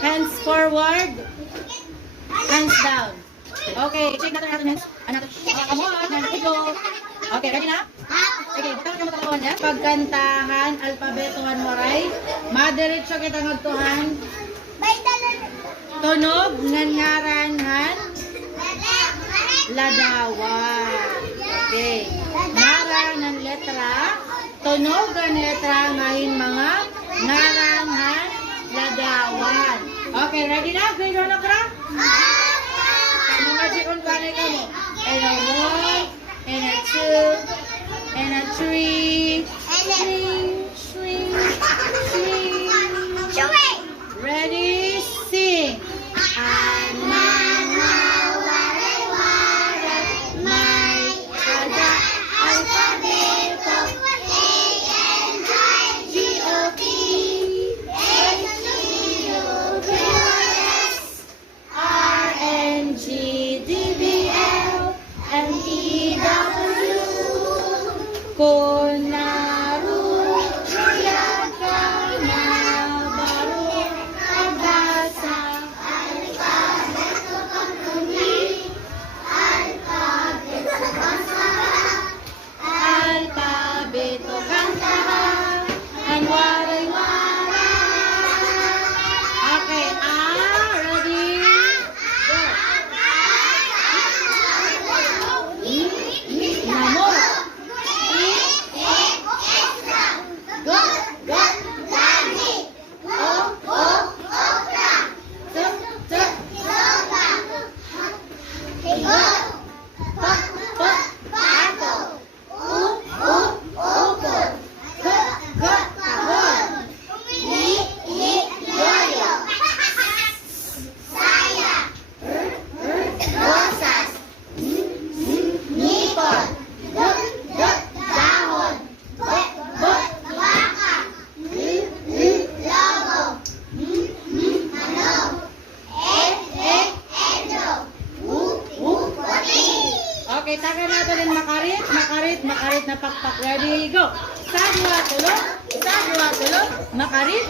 Hands forward. Hands down. Okay, check natin natin hands. Come on, hands go. Okay, ready na? Okay, butang ka matakawan ya. Pagkantahan, alpabetohan mo ray. Madiretso kita ngagtuhan. Tunog, ngangaranhan. Ladawan. Okay. Ngara ng letra. Tunog ang letra ngayon mga ngaranhan. Ladawan. Okay, ready na? Grade 1 na ka? Magic on kanay ka mo. And a 1, and a 2, and a 3. Swing. Ready? Sing. Ang mga waray-waray, may kada alfabeto. A-N-I-G-O-T, H-U-G-O-S, R-N-G-D-B-L, M-E-W. Kung naruyan ka na baro, magbasa. Alpabeto kantahan, ang waray-waray. Okay, ready? Go! Namo! Okay, taga natin din makarit na pakpak. Ready, go! Sa dua, tulog, makarit.